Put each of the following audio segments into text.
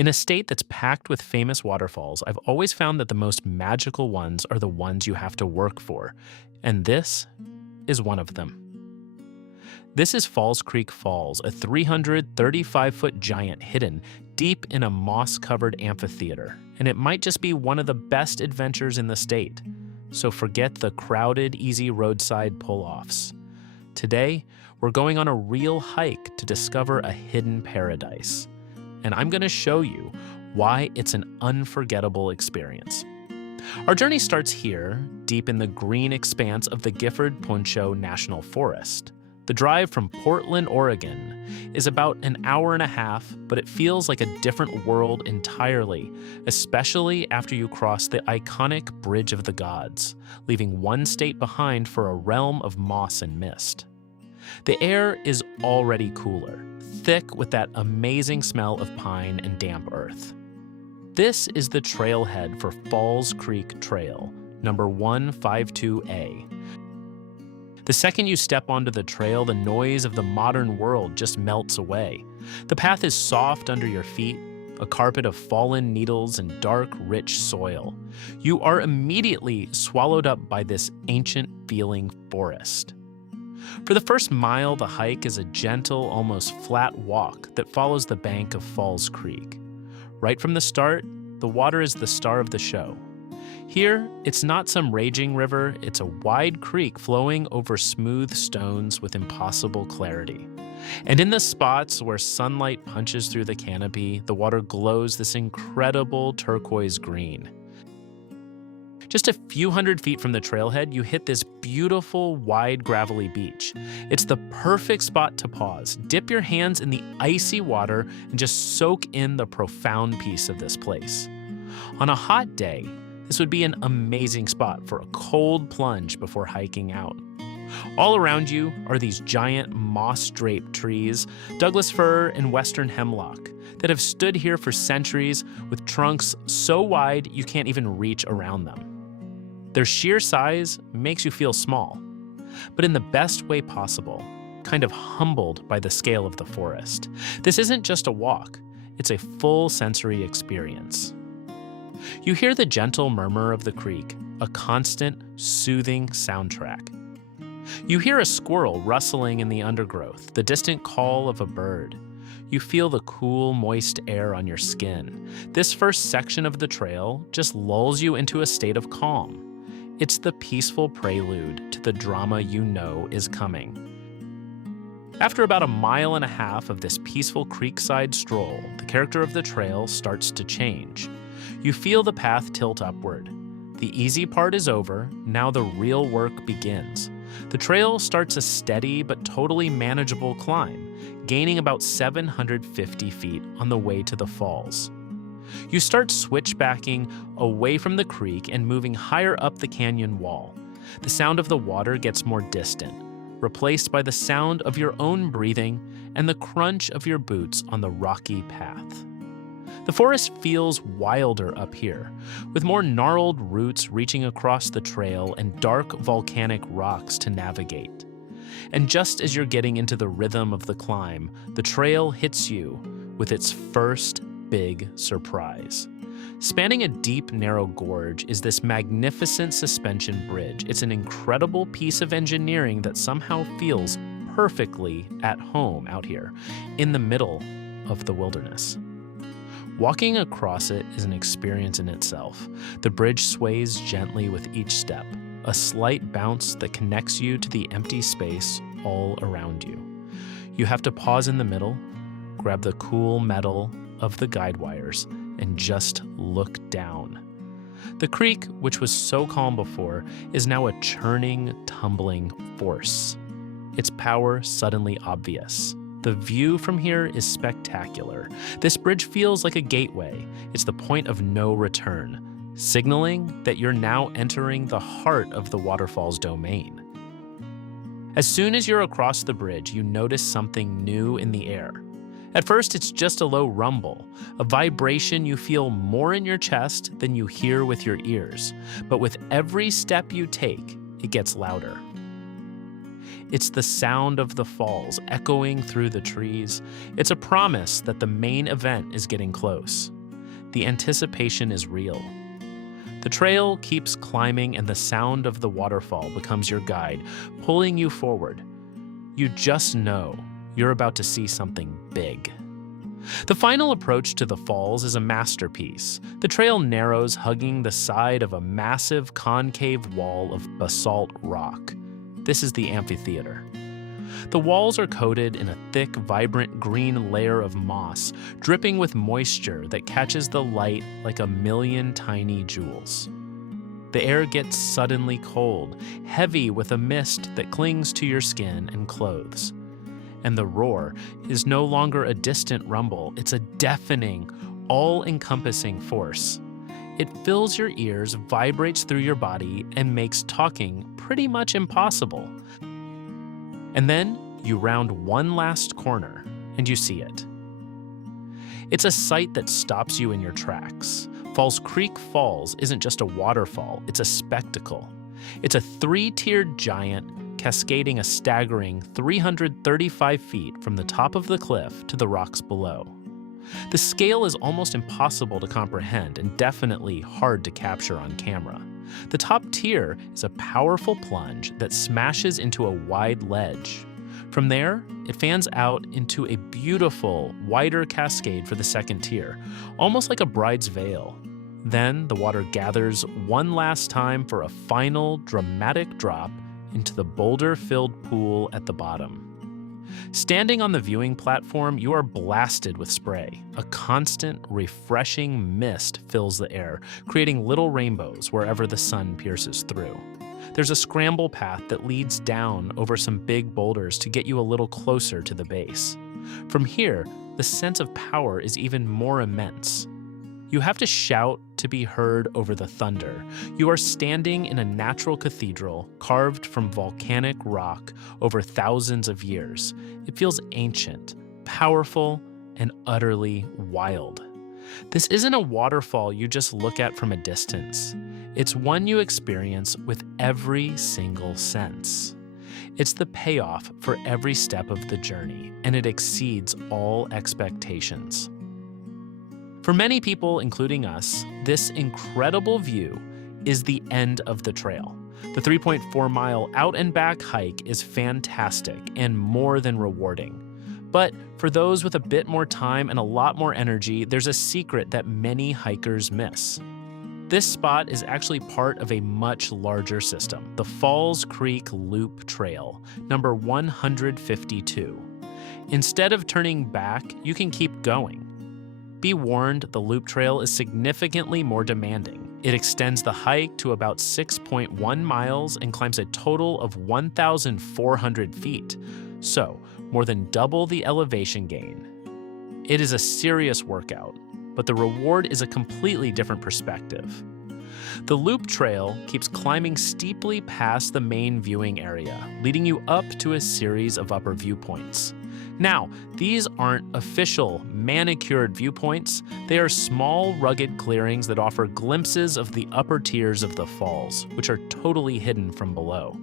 In a state that's packed with famous waterfalls, I've always found that the most magical ones are the ones you have to work for, and this is one of them. This is Falls Creek Falls, a 335-foot giant hidden deep in a moss-covered amphitheater, and it might just be one of the best adventures in the state. So forget the crowded, easy roadside pull-offs. Today, we're going on a real hike to discover a hidden paradise. And I'm going to show you why it's an unforgettable experience. Our journey starts here, deep in the green expanse of the Gifford-Pinchot National Forest. The drive from Portland, Oregon, is about an hour and a half, but it feels like a different world entirely, especially after you cross the iconic Bridge of the Gods, leaving one state behind for a realm of moss and mist. The air is already cooler, thick with that amazing smell of pine and damp earth. This is the trailhead for Falls Creek Trail, number 152A. The second you step onto the trail, the noise of the modern world just melts away. The path is soft under your feet, a carpet of fallen needles and dark, rich soil. You are immediately swallowed up by this ancient-feeling forest. For the first mile, the hike is a gentle, almost flat walk that follows the bank of Falls Creek. Right from the start, the water is the star of the show. Here, it's not some raging river, it's a wide creek flowing over smooth stones with impossible clarity. And in the spots where sunlight punches through the canopy, the water glows this incredible turquoise green. Just a few hundred feet from the trailhead, you hit this beautiful, wide, gravelly beach. It's the perfect spot to pause, dip your hands in the icy water, and just soak in the profound peace of this place. On a hot day, this would be an amazing spot for a cold plunge before hiking out. All around you are these giant moss-draped trees, Douglas fir and western hemlock, that have stood here for centuries with trunks so wide you can't even reach around them. Their sheer size makes you feel small, but in the best way possible, kind of humbled by the scale of the forest. This isn't just a walk, it's a full sensory experience. You hear the gentle murmur of the creek, a constant, soothing soundtrack. You hear a squirrel rustling in the undergrowth, the distant call of a bird. You feel the cool, moist air on your skin. This first section of the trail just lulls you into a state of calm. It's the peaceful prelude to the drama you know is coming. After about a mile and a half of this peaceful creekside stroll, the character of the trail starts to change. You feel the path tilt upward. The easy part is over, now the real work begins. The trail starts a steady but totally manageable climb, gaining about 750 feet on the way to the falls. You start switchbacking away from the creek and moving higher up the canyon wall. The sound of the water gets more distant, replaced by the sound of your own breathing and the crunch of your boots on the rocky path. The forest feels wilder up here, with more gnarled roots reaching across the trail and dark volcanic rocks to navigate. And just as you're getting into the rhythm of the climb, the trail hits you with its first big surprise. Spanning a deep, narrow gorge is this magnificent suspension bridge. It's an incredible piece of engineering that somehow feels perfectly at home out here, in the middle of the wilderness. Walking across it is an experience in itself. The bridge sways gently with each step, a slight bounce that connects you to the empty space all around you. You have to pause in the middle, grab the cool metal of the guide wires, and just look down. The creek, which was so calm before, is now a churning, tumbling force. Its power suddenly obvious. The view from here is spectacular. This bridge feels like a gateway. It's the point of no return, signaling that you're now entering the heart of the waterfall's domain. As soon as you're across the bridge, you notice something new in the air. At first, it's just a low rumble, a vibration you feel more in your chest than you hear with your ears. But with every step you take, it gets louder. It's the sound of the falls echoing through the trees. It's a promise that the main event is getting close. The anticipation is real. The trail keeps climbing and the sound of the waterfall becomes your guide, pulling you forward. You just know you're about to see something big. The final approach to the falls is a masterpiece. The trail narrows, hugging the side of a massive concave wall of basalt rock. This is the amphitheater. The walls are coated in a thick, vibrant green layer of moss, dripping with moisture that catches the light like a million tiny jewels. The air gets suddenly cold, heavy with a mist that clings to your skin and clothes. And the roar is no longer a distant rumble, it's a deafening, all-encompassing force. It fills your ears, vibrates through your body, and makes talking pretty much impossible. And then you round one last corner, and you see it. It's a sight that stops you in your tracks. Falls Creek Falls isn't just a waterfall, it's a spectacle. It's a three-tiered giant cascading a staggering 335 feet from the top of the cliff to the rocks below. The scale is almost impossible to comprehend and definitely hard to capture on camera. The top tier is a powerful plunge that smashes into a wide ledge. From there, it fans out into a beautiful, wider cascade for the second tier, almost like a bride's veil. Then the water gathers one last time for a final, dramatic drop into the boulder-filled pool at the bottom. Standing on the viewing platform, you are blasted with spray. A constant, refreshing mist fills the air, creating little rainbows wherever the sun pierces through. There's a scramble path that leads down over some big boulders to get you a little closer to the base. From here, the sense of power is even more immense. You have to shout to be heard over the thunder. You are standing in a natural cathedral carved from volcanic rock over thousands of years. It feels ancient, powerful, and utterly wild. This isn't a waterfall you just look at from a distance. It's one you experience with every single sense. It's the payoff for every step of the journey, and it exceeds all expectations. For many people, including us, this incredible view is the end of the trail. The 3.4-mile out and back hike is fantastic and more than rewarding. But for those with a bit more time and a lot more energy, there's a secret that many hikers miss. This spot is actually part of a much larger system, the Falls Creek Loop Trail, number 152. Instead of turning back, you can keep going. Be warned, the loop trail is significantly more demanding. It extends the hike to about 6.1 miles and climbs a total of 1,400 feet, so more than double the elevation gain. It is a serious workout, but the reward is a completely different perspective. The loop trail keeps climbing steeply past the main viewing area, leading you up to a series of upper viewpoints. Now, these aren't official, manicured viewpoints. They are small, rugged clearings that offer glimpses of the upper tiers of the falls, which are totally hidden from below.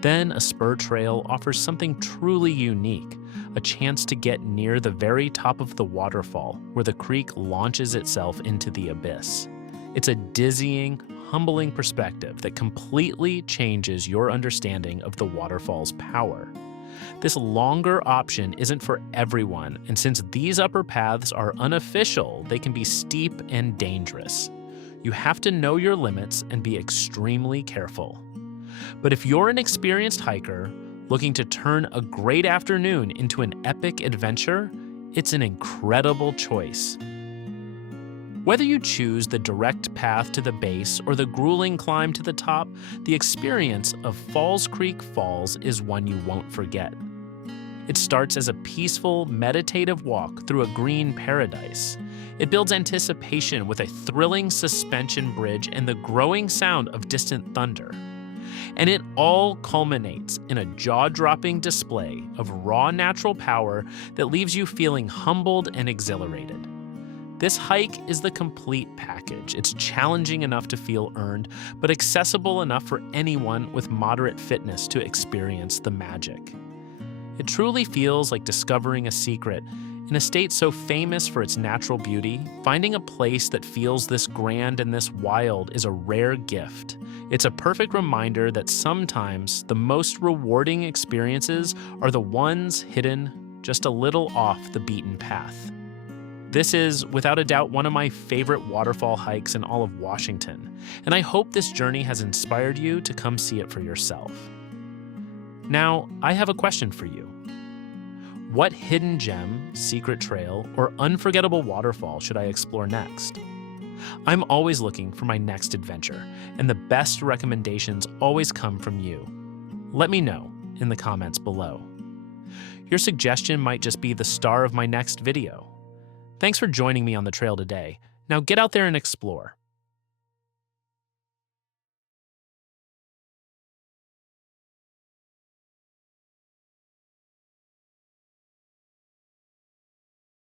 Then a spur trail offers something truly unique, a chance to get near the very top of the waterfall, where the creek launches itself into the abyss. It's a dizzying, humbling perspective that completely changes your understanding of the waterfall's power. This longer option isn't for everyone, and since these upper paths are unofficial, they can be steep and dangerous. You have to know your limits and be extremely careful. But if you're an experienced hiker looking to turn a great afternoon into an epic adventure, it's an incredible choice. Whether you choose the direct path to the base or the grueling climb to the top, the experience of Falls Creek Falls is one you won't forget. It starts as a peaceful, meditative walk through a green paradise. It builds anticipation with a thrilling suspension bridge and the growing sound of distant thunder. And it all culminates in a jaw-dropping display of raw natural power that leaves you feeling humbled and exhilarated. This hike is the complete package. It's challenging enough to feel earned, but accessible enough for anyone with moderate fitness to experience the magic. It truly feels like discovering a secret. In a state so famous for its natural beauty, finding a place that feels this grand and this wild is a rare gift. It's a perfect reminder that sometimes the most rewarding experiences are the ones hidden just a little off the beaten path. This is, without a doubt, one of my favorite waterfall hikes in all of Washington, and I hope this journey has inspired you to come see it for yourself. Now, I have a question for you. What hidden gem, secret trail, or unforgettable waterfall should I explore next? I'm always looking for my next adventure, and the best recommendations always come from you. Let me know in the comments below. Your suggestion might just be the star of my next video. Thanks for joining me on the trail today. Now get out there and explore.